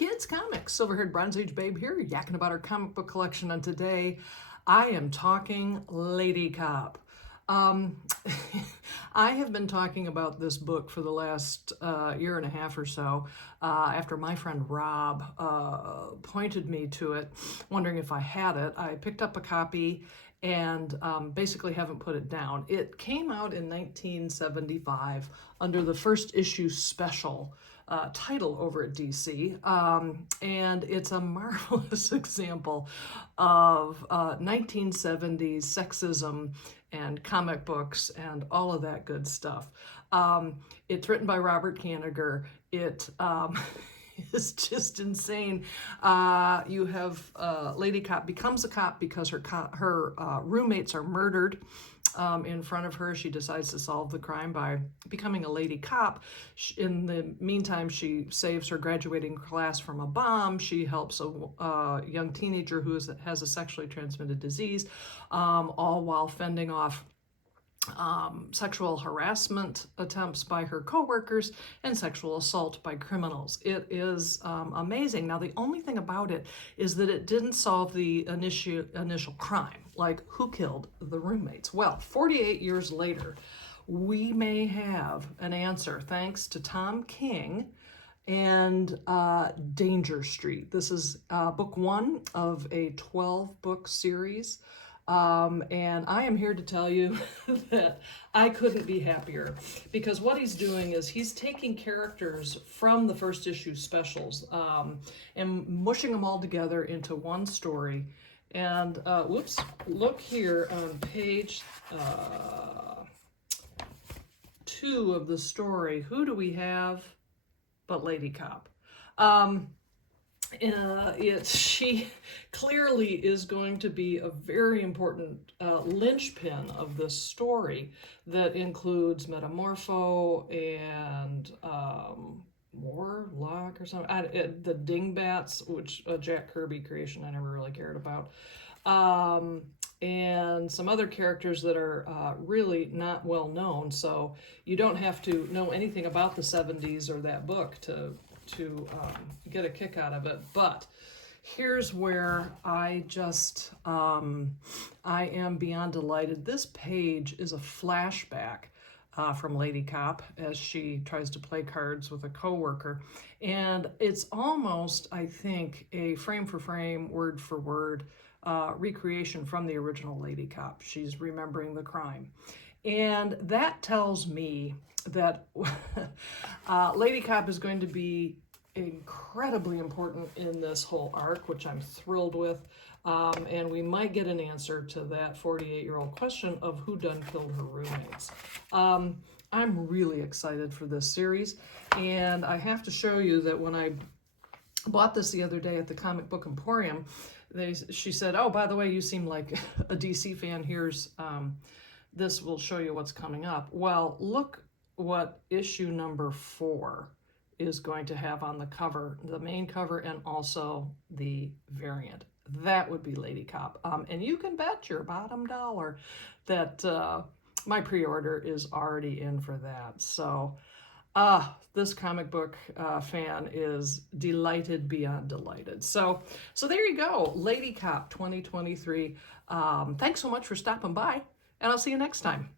kids, comics. Silver-haired Bronze Age babe here, yakking about our comic book collection, and today I am talking Lady Cop. Um, I have been talking about this book for the last year and a half or so after my friend Rob pointed me to it, wondering if I had it. I picked up a copy and basically haven't put it down. It came out in 1975 under the first issue special title over at DC, and it's a marvelous example of 1970s sexism and comic books and all of that good stuff. It's written by Robert Kanigher. It is just insane. You have Lady Cop becomes a cop because her roommates are murdered in front of her. She decides to solve the crime by becoming a lady cop. In the meantime, she saves her graduating class from a bomb. She helps a young teenager who has a sexually transmitted disease, all while fending off sexual harassment attempts by her coworkers and sexual assault by criminals. It is amazing. Now, the only thing about it is that it didn't solve the initial crime, like who killed the roommates. Well, 48 years later, we may have an answer thanks to Tom King and Danger Street. This is book one of a 12-book series. And I am here to tell you that I couldn't be happier, because what he's doing is he's taking characters from the first issue specials and mushing them all together into one story. And look here on page 2 of the story. Who do we have but Lady Cop? She clearly is going to be a very important linchpin of this story that includes Metamorpho and Warlock or something. The Dingbats, which a Jack Kirby creation I never really cared about. And some other characters that are really not well known. So you don't have to know anything about the 70s or that book to get a kick out of it. But here's where I am beyond delighted. This page is a flashback from Lady Cop as she tries to play cards with a coworker, and it's almost, I think, a frame for frame, word for word recreation from the original Lady Cop. She's remembering the crime, and that tells me that Lady Cop is going to be incredibly important in this whole arc, which I'm thrilled with. And we might get an answer to that 48-year-old question of who done killed her roommates. I'm really excited for this series, and I have to show you that when I bought this the other day at the Comic Book Emporium, she said, "Oh, by the way, you seem like a DC fan. Here's this will show you what's coming up." Well, look what issue number 4 is going to have on the cover, the main cover, and also the variant. That would be Lady Cop. And you can bet your bottom dollar that my pre-order is already in for that. So this comic book fan is delighted beyond delighted. So there you go, Lady Cop 2023. Thanks so much for stopping by, and I'll see you next time.